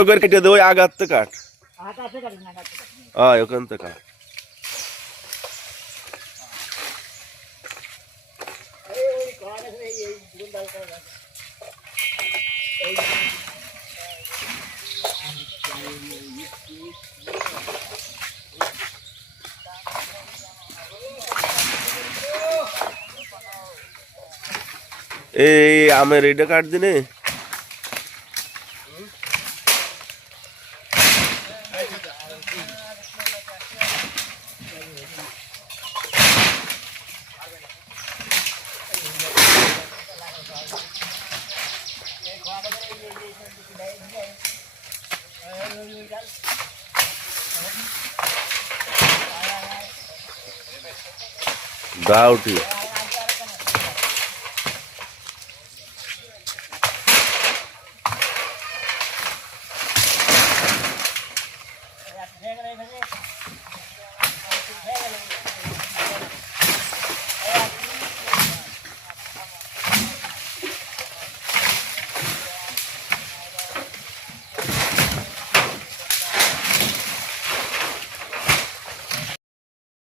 করে কেটে দেবো আগাতে কাট ওখান থেকে কাট এই আমের এইটা কাট দিনে দাও ঠিক